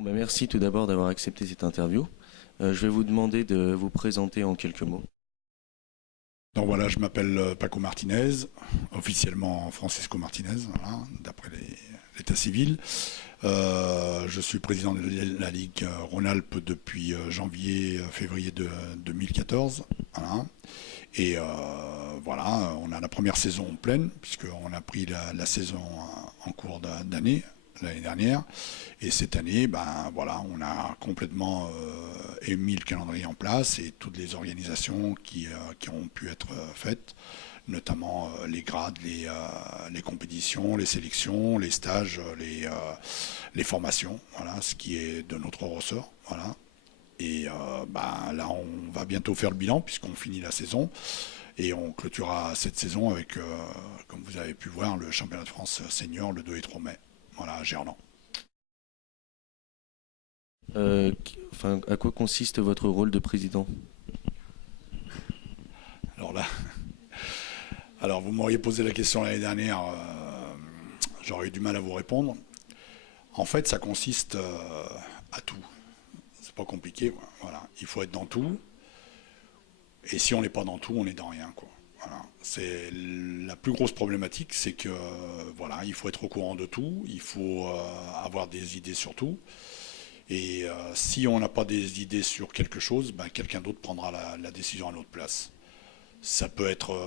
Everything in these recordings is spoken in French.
Bon, ben, merci tout d'abord d'avoir accepté cette interview. Je vais vous demander de vous présenter en quelques mots. Donc voilà, je m'appelle Paco Martinez, officiellement Francisco Martinez, voilà, d'après l'état civil. Je suis président de la Ligue Rhône-Alpes depuis janvier-février de 2014. Voilà. Et voilà, on a la première saison pleine, puisqu'on a pris la saison en cours d'année, l'année dernière. Et cette année, ben voilà, on a complètement mis le calendrier en place et toutes les organisations qui ont pu être faites, notamment les grades, les compétitions, les sélections, les stages, les formations, voilà, ce qui est de notre ressort. Voilà. Et ben, là, on va bientôt faire le bilan puisqu'on finit la saison. Et on clôturera cette saison avec, comme vous avez pu voir, le championnat de France senior le 2 et 3 mai. Voilà, à Gerland. Enfin, à quoi consiste votre rôle de président? Alors là, alors vous m'auriez posé la question l'année dernière, j'aurais eu du mal à vous répondre. En fait, ça consiste à tout. C'est pas compliqué, quoi. Voilà. Il faut être dans tout. Et si on n'est pas dans tout, on n'est dans rien, quoi. Voilà. C'est la plus grosse problématique, c'est que voilà, il faut être au courant de tout, il faut avoir des idées sur tout. Et si on n'a pas des idées sur quelque chose, ben, quelqu'un d'autre prendra la décision à notre place. Ça peut être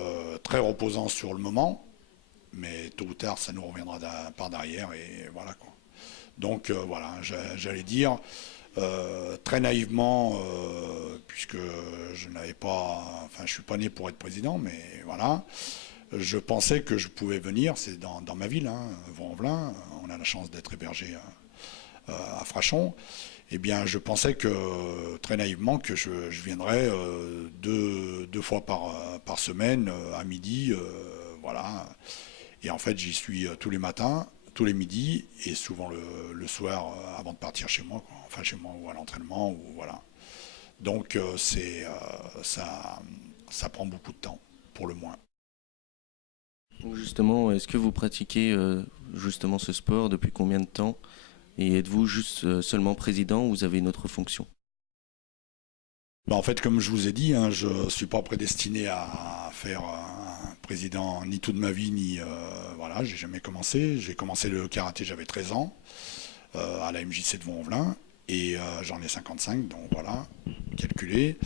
très reposant sur le moment, mais tôt ou tard, ça nous reviendra par derrière et voilà quoi. Donc voilà, j'allais dire très naïvement, puisque je n'avais pas, enfin, je suis pas né pour être président, mais voilà, je pensais que je pouvais venir. C'est dans ma ville, hein, Vaux-en-Velin. On a la chance d'être hébergé à Frachon. Eh bien, je pensais que, très naïvement, que je viendrais deux fois par semaine, à midi, voilà. Et en fait, j'y suis tous les matins, tous les midis, et souvent le soir, avant de partir chez moi, quoi. Enfin chez moi ou à l'entraînement, ou voilà. Donc, ça prend beaucoup de temps, pour le moins. Donc, justement, est-ce que vous pratiquez justement ce sport depuis combien de temps? Et êtes-vous juste seulement président ou vous avez une autre fonction? Bah, en fait, comme je vous ai dit, hein, je ne suis pas prédestiné à faire un président ni toute ma vie, ni voilà, j'ai jamais commencé. J'ai commencé le karaté, j'avais 13 ans, à la MJC de Vaux-en-Velin, et j'en ai 55, donc voilà, calculé.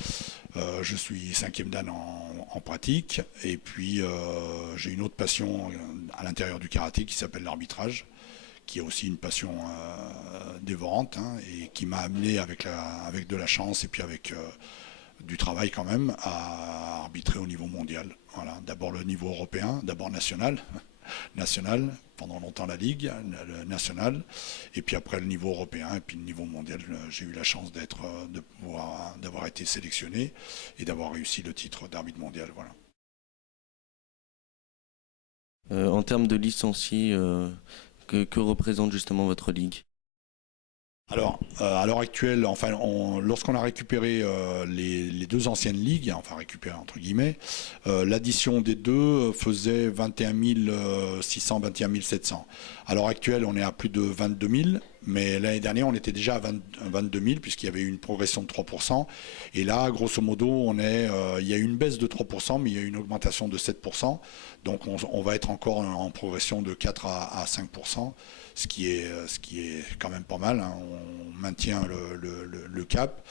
Je suis cinquième dan en pratique, et puis j'ai une autre passion à l'intérieur du karaté qui s'appelle l'arbitrage, qui est aussi une passion dévorante, hein, et qui m'a amené avec de la chance et puis avec du travail quand même à arbitrer au niveau mondial. Voilà. D'abord le niveau européen, d'abord national, national, pendant longtemps la Ligue nationale, et puis après le niveau européen, et puis le niveau mondial. J'ai eu la chance d'avoir été sélectionné et d'avoir réussi le titre d'arbitre mondial. Voilà. En termes de licenciés, que représente justement votre ligue? Alors, à l'heure actuelle, enfin, lorsqu'on a récupéré les deux anciennes ligues, enfin récupéré entre guillemets, l'addition des deux faisait 21 600, 21 700. À l'heure actuelle, on est à plus de 22 000, mais l'année dernière, on était déjà à 22 000 puisqu'il y avait eu une progression de 3%. Et là, grosso modo, il y a eu une baisse de 3%, mais il y a eu une augmentation de 7%. Donc, on va être encore en progression de 4 à 5%. Ce qui est quand même pas mal, hein. On maintient le cap.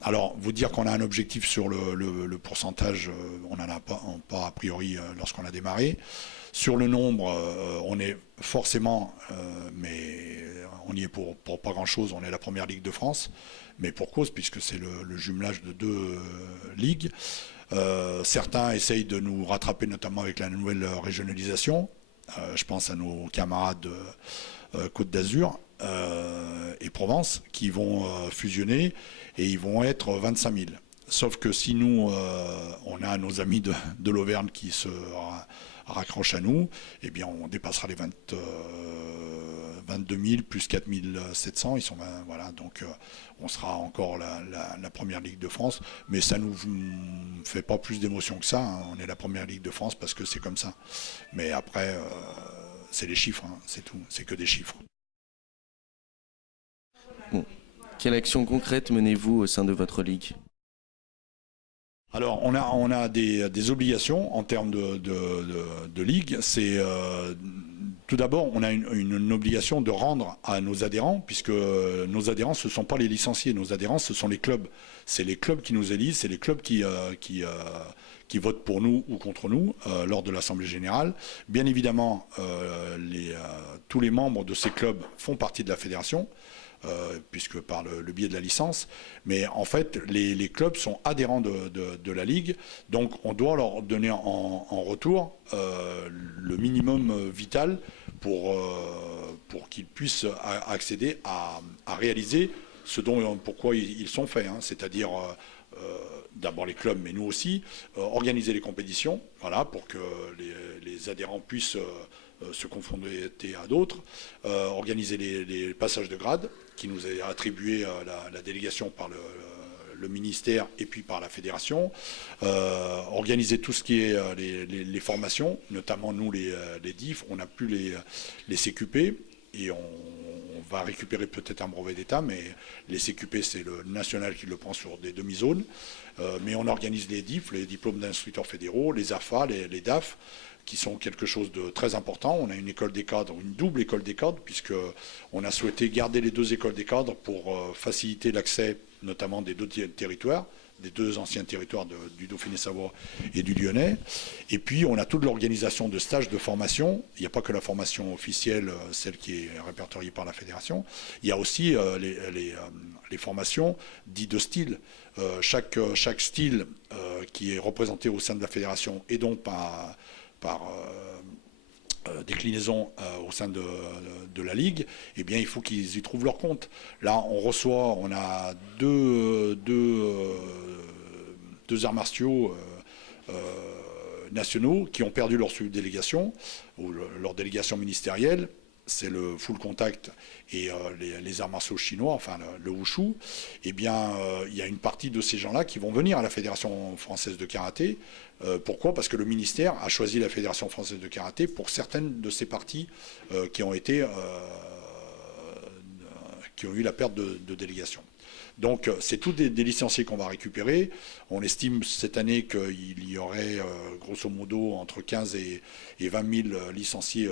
Alors, vous dire qu'on a un objectif sur le pourcentage, on n'en a pas a priori lorsqu'on a démarré. Sur le nombre, on est forcément, mais on y est pour pas grand-chose, on est la première Ligue de France, mais pour cause, puisque c'est le jumelage de deux ligues. Certains essayent de nous rattraper, notamment avec la nouvelle régionalisation. Je pense à nos camarades Côte d'Azur et Provence qui vont fusionner et ils vont être 25 000. Sauf que si nous, on a nos amis de l'Auvergne qui se raccrochent à nous, eh bien on dépassera les 22 000 plus 4 700. Ils sont, voilà, donc on sera encore la première Ligue de France. Mais ça ne nous fait pas plus d'émotion que ça, hein. On est la première Ligue de France parce que c'est comme ça. Mais après, c'est les chiffres, hein, c'est tout. C'est que des chiffres. Bon. Quelle action concrète menez-vous au sein de votre ligue? Alors, on a des obligations en termes de ligue. C'est tout d'abord, on a une obligation de rendre à nos adhérents, puisque nos adhérents, ce ne sont pas les licenciés. Nos adhérents, ce sont les clubs. C'est les clubs qui nous élisent, c'est les clubs qui votent pour nous ou contre nous lors de l'Assemblée générale. Bien évidemment, tous les membres de ces clubs font partie de la fédération. Puisque par le biais de la licence, mais en fait les clubs sont adhérents de la Ligue, donc on doit leur donner en retour le minimum vital pour qu'ils puissent accéder à réaliser ce pourquoi ils sont faits, hein, c'est-à-dire d'abord les clubs, mais nous aussi, organiser les compétitions, voilà, pour que les adhérents puissent se confronter à d'autres, organiser les passages de grade, qui nous est attribué la délégation par le ministère et puis par la fédération, organiser tout ce qui est les formations, notamment nous les DIF, on n'a plus les CQP, et on va récupérer peut-être un brevet d'État, mais les CQP, c'est le national qui le prend sur des demi-zones, mais on organise les DIF, les diplômes d'instructeurs fédéraux, les AFA, les DAF, qui sont quelque chose de très important. On a une école des cadres, une double école des cadres, puisqu'on a souhaité garder les deux écoles des cadres pour faciliter l'accès, notamment des deux territoires, des deux anciens territoires du Dauphiné-Savoie et du Lyonnais. Et puis, on a toute l'organisation de stages de formation. Il n'y a pas que la formation officielle, celle qui est répertoriée par la fédération. Il y a aussi les formations dites de style. Chaque style qui est représenté au sein de la fédération et donc par déclinaison au sein de la Ligue, eh bien, il faut qu'ils y trouvent leur compte. Là, on a deux arts martiaux nationaux qui ont perdu leur délégation, ou leur délégation ministérielle. C'est le full contact et les arts martiaux chinois, enfin le wushu. Eh bien, il y a une partie de ces gens-là qui vont venir à la Fédération française de karaté. Pourquoi? Parce que le ministère a choisi la Fédération française de karaté pour certaines de ces parties qui ont eu la perte de délégation. Donc, c'est tous des licenciés qu'on va récupérer. On estime cette année qu'il y aurait, grosso modo, entre 15 et 20 000 licenciés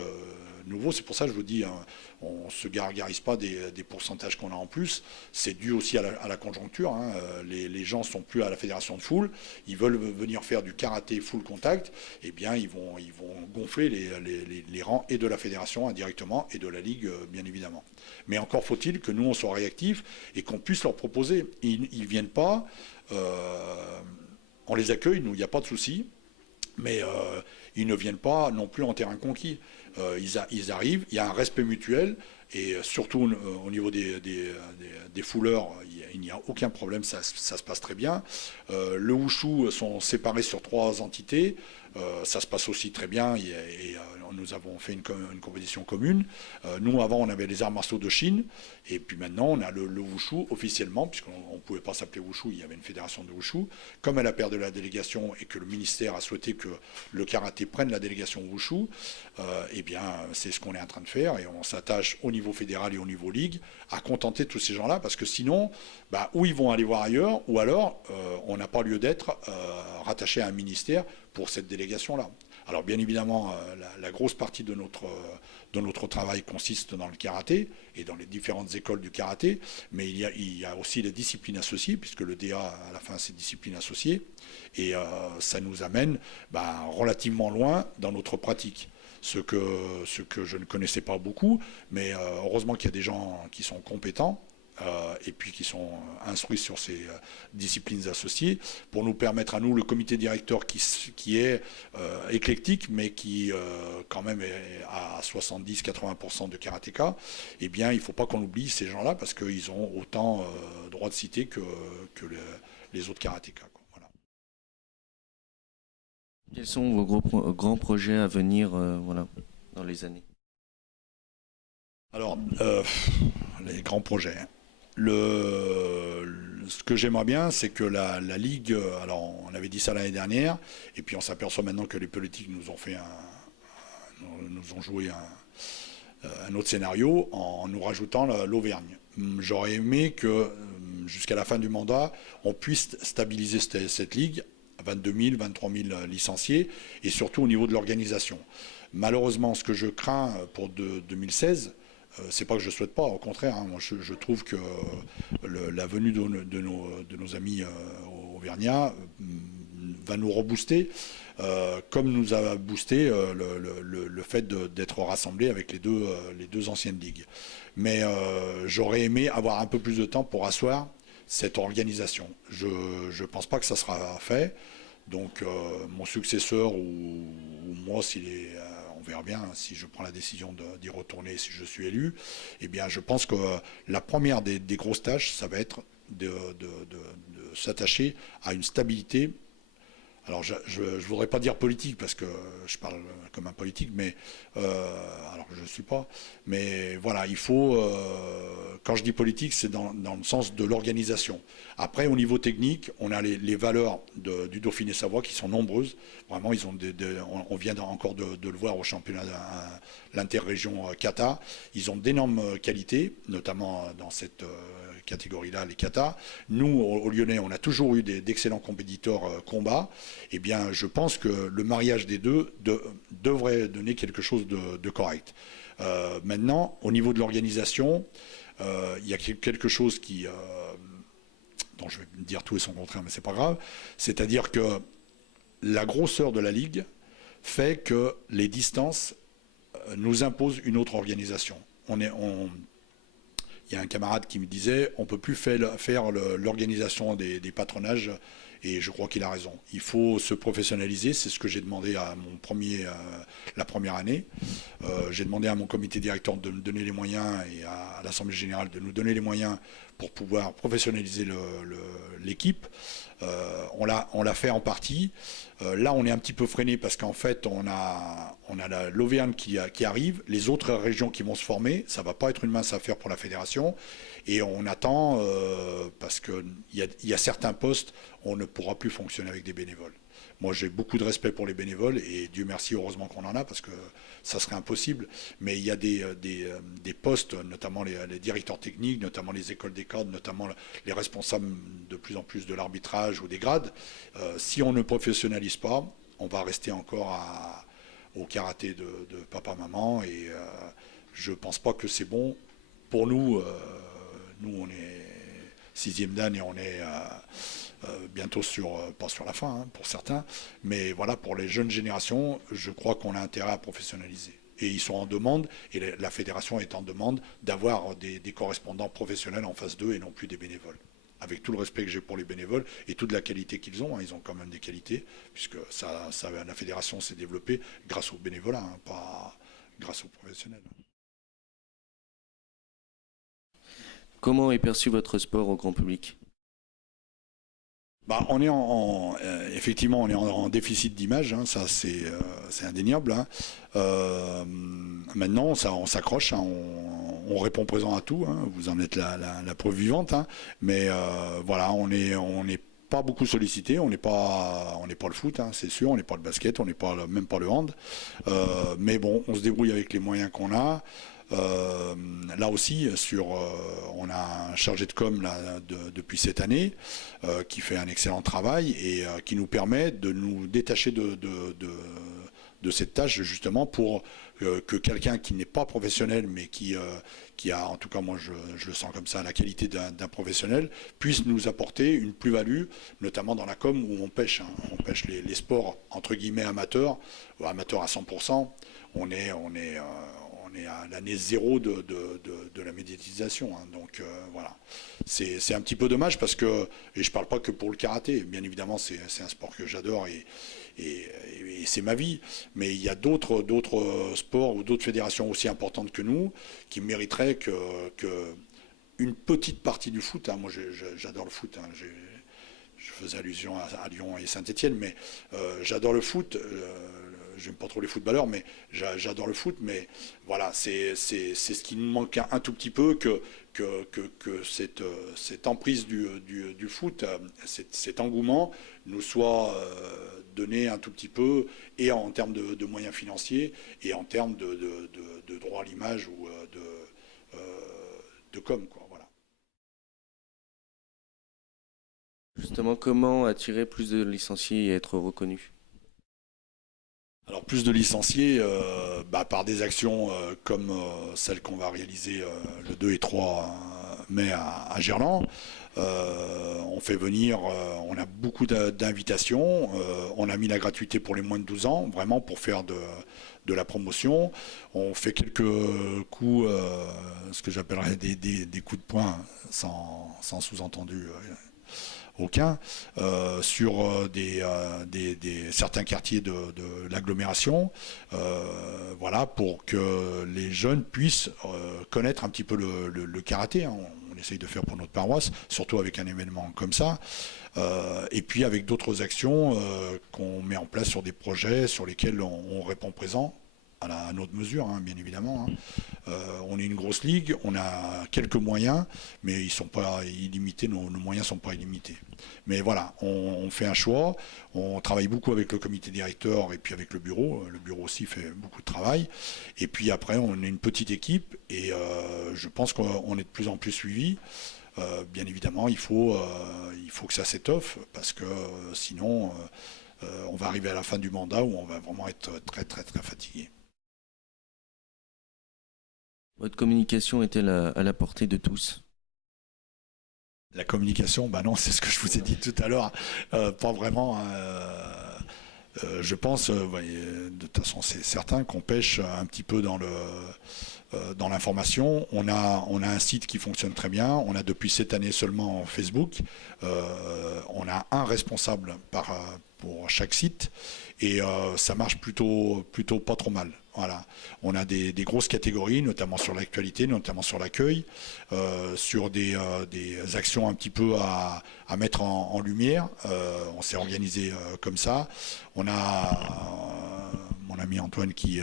nouveaux. C'est pour ça que je vous dis, hein, on ne se gargarise pas des pourcentages qu'on a en plus. C'est dû aussi à la conjoncture. Hein. Les gens ne sont plus à la fédération de full. Ils veulent venir faire du karaté full contact. Eh bien, ils vont gonfler les rangs et de la fédération indirectement et de la Ligue, bien évidemment. Mais encore faut-il que nous, on soit réactifs et qu'on puisse leur proposer. Ils ne viennent pas. On les accueille, nous, il n'y a pas de souci. Mais ils ne viennent pas non plus en terrain conquis. Ils arrivent, il y a un respect mutuel, et surtout au niveau des fouleurs, il n'y a aucun problème, ça se passe très bien. Le wushu sont séparés sur 3 entités, ça se passe aussi très bien, et nous avons fait une compétition commune. Nous, avant, on avait les arts martiaux de Chine, et puis maintenant, on a le wushu officiellement, puisqu'on ne pouvait pas s'appeler wushu, il y avait une fédération de wushu. Comme elle a perdu la délégation et que le ministère a souhaité que le karaté prenne la délégation wushu, eh bien, c'est ce qu'on est en train de faire, et on s'attache au niveau fédéral et au niveau ligue à contenter tous ces gens-là, parce que sinon, ou ils vont aller voir ailleurs, ou alors on n'a pas lieu d'être rattaché à un ministère pour cette délégation-là. Alors bien évidemment, la grosse partie de notre travail consiste dans le karaté et dans les différentes écoles du karaté, mais il y a aussi les disciplines associées, puisque le DA, à la fin, c'est disciplines associées, et ça nous amène relativement loin dans notre pratique. Ce que je ne connaissais pas beaucoup, mais heureusement qu'il y a des gens qui sont compétents, et puis qui sont instruits sur ces disciplines associées, pour nous permettre à nous, le comité directeur qui est éclectique, mais qui quand même est à 70-80% de karatéka, eh bien il ne faut pas qu'on oublie ces gens-là, parce qu'ils ont autant droit de citer que les autres karatékas. Voilà. Quels sont vos grands projets à venir dans les années? Alors, les grands projets. Ce que j'aimerais bien, c'est que la Ligue, alors on avait dit ça l'année dernière, et puis on s'aperçoit maintenant que les politiques nous ont joué un autre scénario en nous rajoutant l'Auvergne. J'aurais aimé que jusqu'à la fin du mandat, on puisse stabiliser cette ligue, 22 000, 23 000 licenciés, et surtout au niveau de l'organisation. Malheureusement, ce que je crains pour 2016, c'est pas que je souhaite pas, au contraire, hein, moi je trouve que la venue de nos amis auvergnats va nous rebooster, comme nous a boosté le fait d'être rassemblés avec les deux anciennes ligues. Mais j'aurais aimé avoir un peu plus de temps pour asseoir cette organisation. Je ne pense pas que ça sera fait. Donc mon successeur ou moi, on verra bien si je prends la décision d'y retourner, si je suis élu, eh bien je pense que la première des grosses tâches, ça va être de s'attacher à une stabilité. Alors je ne voudrais pas dire politique parce que je parle comme un politique, mais alors que je ne suis pas. Mais voilà, il faut, quand je dis politique, c'est dans le sens de l'organisation. Après, au niveau technique, on a les valeurs du Dauphiné-Savoie qui sont nombreuses. Vraiment, on vient encore de le voir au championnat, l'interrégion Kata. Ils ont d'énormes qualités, notamment dans cette catégorie-là, les kata. Nous, au Lyonnais, on a toujours eu d'excellents compétiteurs combat. Eh bien, je pense que le mariage des deux devrait donner quelque chose de correct. Maintenant, au niveau de l'organisation, il y a quelque chose dont je vais dire tout et son contraire, mais c'est pas grave. C'est-à-dire que la grosseur de la ligue fait que les distances nous imposent une autre organisation. Il y a un camarade qui me disait on ne peut plus faire l'organisation des patronages, et je crois qu'il a raison. Il faut se professionnaliser, c'est ce que j'ai demandé à la première année. J'ai demandé à mon comité directeur de me donner les moyens et à l'Assemblée générale de nous donner les moyens pour pouvoir professionnaliser l'équipe. On l'a fait en partie. Là, on est un petit peu freiné parce qu'en fait, on a l'Auvergne qui arrive, les autres régions qui vont se former. Ça ne va pas être une mince affaire pour la fédération. Et on attend parce qu'il y a certains postes, on ne pourra plus fonctionner avec des bénévoles. Moi, j'ai beaucoup de respect pour les bénévoles et Dieu merci, heureusement qu'on en a parce que ça serait impossible. Mais il y a des postes, notamment les directeurs techniques, notamment les écoles des cadres, notamment les responsables de plus en plus de l'arbitrage ou des grades. Si on ne professionnalise pas, on va rester encore au karaté de papa-maman et je ne pense pas que c'est bon pour nous. Nous, on est 6e dan et on est bientôt pas sur la fin, hein, pour certains. Mais voilà, pour les jeunes générations, je crois qu'on a intérêt à professionnaliser. Et ils sont en demande, et la fédération est en demande d'avoir des correspondants professionnels en phase 2 et non plus des bénévoles. Avec tout le respect que j'ai pour les bénévoles et toute la qualité qu'ils ont, hein, ils ont quand même des qualités, puisque la fédération s'est développée grâce aux bénévolats, hein, pas grâce aux professionnels. Comment est perçu votre sport au grand public ? On est effectivement, on est en déficit d'image, hein, ça c'est indéniable. Hein. Maintenant, on s'accroche, hein, on répond présent à tout. Hein, vous en êtes la preuve vivante. Hein, mais voilà, on n'est pas beaucoup sollicité. On n'est pas le foot, hein, c'est sûr. On n'est pas le basket, on n'est même pas le hand. Mais bon, on se débrouille avec les moyens qu'on a. Là aussi, on a un chargé de com depuis cette année qui fait un excellent travail et qui nous permet de nous détacher de cette tâche justement pour que quelqu'un qui n'est pas professionnel mais qui a, en tout cas moi je le sens comme ça, la qualité d'un professionnel, puisse nous apporter une plus-value, notamment dans la com où on pêche. Hein. On pêche les sports entre guillemets amateurs, ou amateurs à 100%. On est à l'année zéro de la médiatisation. Hein. Donc voilà, c'est un petit peu dommage parce que, et je ne parle pas que pour le karaté, bien évidemment c'est un sport que j'adore et c'est ma vie, mais il y a d'autres sports ou d'autres fédérations aussi importantes que nous qui mériteraient que une petite partie du foot, hein, moi j'adore le foot, hein, je faisais allusion à Lyon et Saint-Étienne, mais j'adore le foot. j'aime pas trop les footballeurs, mais j'adore le foot. Mais voilà, c'est ce qui nous manque un tout petit peu, que cette emprise du foot, cet engouement nous soit donné un tout petit peu, et en termes de moyens financiers, et en termes de droit à l'image, ou de com, quoi. Voilà. Justement, comment attirer plus de licenciés et être reconnu? Alors plus de licenciés, par des actions comme celle qu'on va réaliser le 2 et 3 mai à Gerland. On fait venir, on a beaucoup d'invitations, on a mis la gratuité pour les moins de 12 ans, vraiment pour faire de la promotion. On fait quelques coups, ce que j'appellerais des coups de poing, sans sous-entendu aucun, sur certains quartiers de l'agglomération, voilà, pour que les jeunes puissent connaître un petit peu le karaté, hein. On essaye de faire pour notre paroisse, surtout avec un événement comme ça, et puis avec d'autres actions qu'on met en place sur des projets sur lesquels on répond présent à notre mesure, hein, bien évidemment, hein. On est une grosse ligue, on a quelques moyens, mais ils ne sont pas illimités, nos moyens ne sont pas illimités. Mais voilà, on fait un choix, on travaille beaucoup avec le comité directeur et puis avec le bureau aussi fait beaucoup de travail. Et puis après, on est une petite équipe, et je pense qu'on est de plus en plus suivi. Bien évidemment, il faut que ça s'étoffe, parce que sinon, on va arriver à la fin du mandat où on va vraiment être très très très fatigué. Votre communication est-elle à la portée de tous? La communication, non, c'est ce que je vous ai dit tout à l'heure, pas vraiment. Je pense, de toute façon, c'est certain qu'on pêche un petit peu dans l'information. On a un site qui fonctionne très bien. On a depuis cette année seulement Facebook. On a un responsable pour chaque site, et ça marche plutôt pas trop mal. Voilà. On a des grosses catégories, notamment sur l'actualité, notamment sur l'accueil, sur des actions un petit peu à mettre en lumière. On s'est organisé comme ça. On a mon ami Antoine qui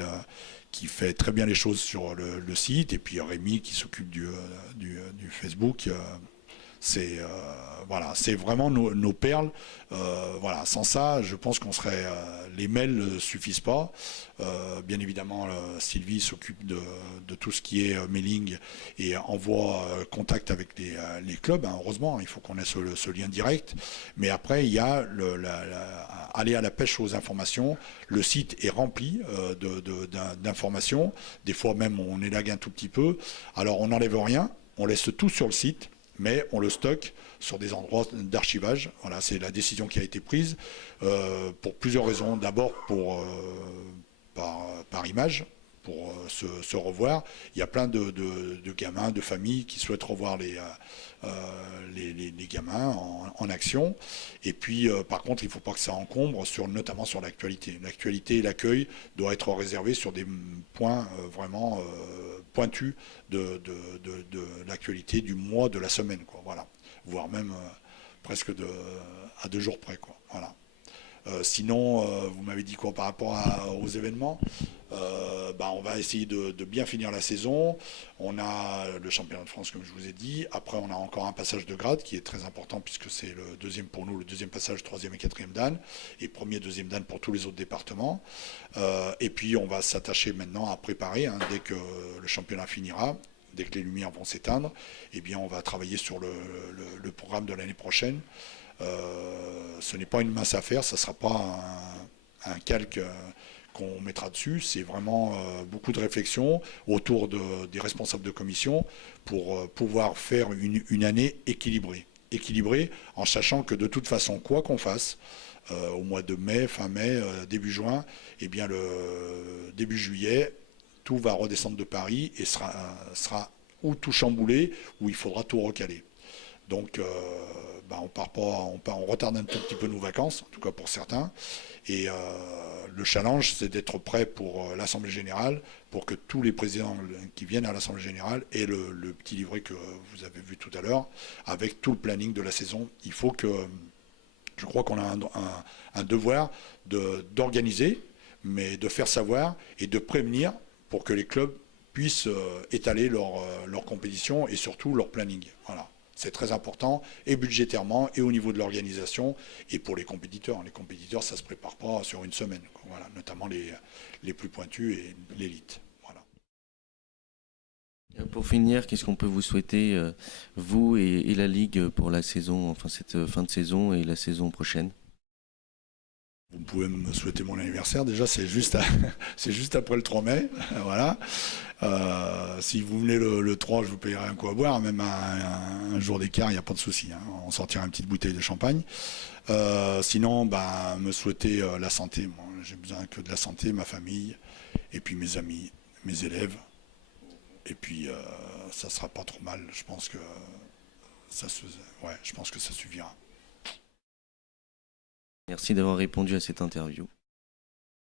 fait très bien les choses sur le site, et puis Rémi qui s'occupe du Facebook. Voilà, c'est vraiment nos perles. Voilà, sans ça, je pense qu'on serait. Les mails ne suffisent pas. Bien évidemment, Sylvie s'occupe de tout ce qui est mailing et envoie contact avec les clubs. Hein, heureusement, il faut qu'on ait ce lien direct. Mais après, il y a aller à la pêche aux informations. Le site est rempli d'informations. Des fois même, on élague un tout petit peu. Alors, on n'enlève rien. On laisse tout sur le site, mais on le stocke sur des endroits d'archivage. Voilà, c'est la décision qui a été prise pour plusieurs raisons. D'abord, par image, pour se revoir. Il y a plein de gamins, de familles qui souhaitent revoir les gamins en action. Et puis, par contre, il ne faut pas que ça encombre, notamment sur l'actualité. L'actualité et l'accueil doivent être réservés sur des points vraiment pointus de l'actualité du mois, de la semaine, quoi. Voilà. Voire même presque à 2 jours près, quoi. Voilà. Sinon, vous m'avez dit quoi par rapport aux événements? On va essayer de bien finir la saison. On a le championnat de France, comme je vous ai dit. Après, on a encore un passage de grade qui est très important, puisque c'est le deuxième pour nous, le deuxième passage, troisième et quatrième dan, et premier, deuxième dan pour tous les autres départements. Et puis, on va s'attacher maintenant à préparer, hein, dès que le championnat finira. Dès que les lumières vont s'éteindre, eh bien, on va travailler sur le programme de l'année prochaine. Ce n'est pas une mince affaire, ça ne sera pas un calque qu'on mettra dessus. C'est vraiment beaucoup de réflexion autour des responsables de commission pour pouvoir faire une année équilibrée. Équilibrée en sachant que de toute façon, quoi qu'on fasse, au mois de mai, fin mai, début juin, eh bien le début juillet, tout va redescendre de Paris et sera ou tout chamboulé, ou il faudra tout recaler. Donc, on retarde un tout petit peu nos vacances, en tout cas pour certains. Et le challenge, c'est d'être prêt pour l'Assemblée Générale, pour que tous les présidents qui viennent à l'Assemblée Générale aient le petit livret que vous avez vu tout à l'heure, avec tout le planning de la saison. Il faut que, je crois qu'on a un devoir d'organiser, mais de faire savoir et de prévenir pour que les clubs puissent étaler leur compétition et surtout leur planning. Voilà. C'est très important, et budgétairement, et au niveau de l'organisation, et pour les compétiteurs. Les compétiteurs, ça ne se prépare pas sur une semaine. Voilà, notamment les plus pointus et l'élite. Voilà. Pour finir, qu'est-ce qu'on peut vous souhaiter, vous et la Ligue, pour la saison, enfin cette fin de saison et la saison prochaine? Vous pouvez me souhaiter mon anniversaire, déjà c'est juste après le 3 mai, voilà. Si vous venez le 3, je vous payerai un coup à boire, même un jour d'écart, il n'y a pas de souci, hein. On sortira une petite bouteille de champagne. Sinon, me souhaiter la santé. Moi, j'ai besoin que de la santé, ma famille, et puis mes amis, mes élèves. Et puis ça sera pas trop mal, je pense que je pense que ça suffira. Merci d'avoir répondu à cette interview.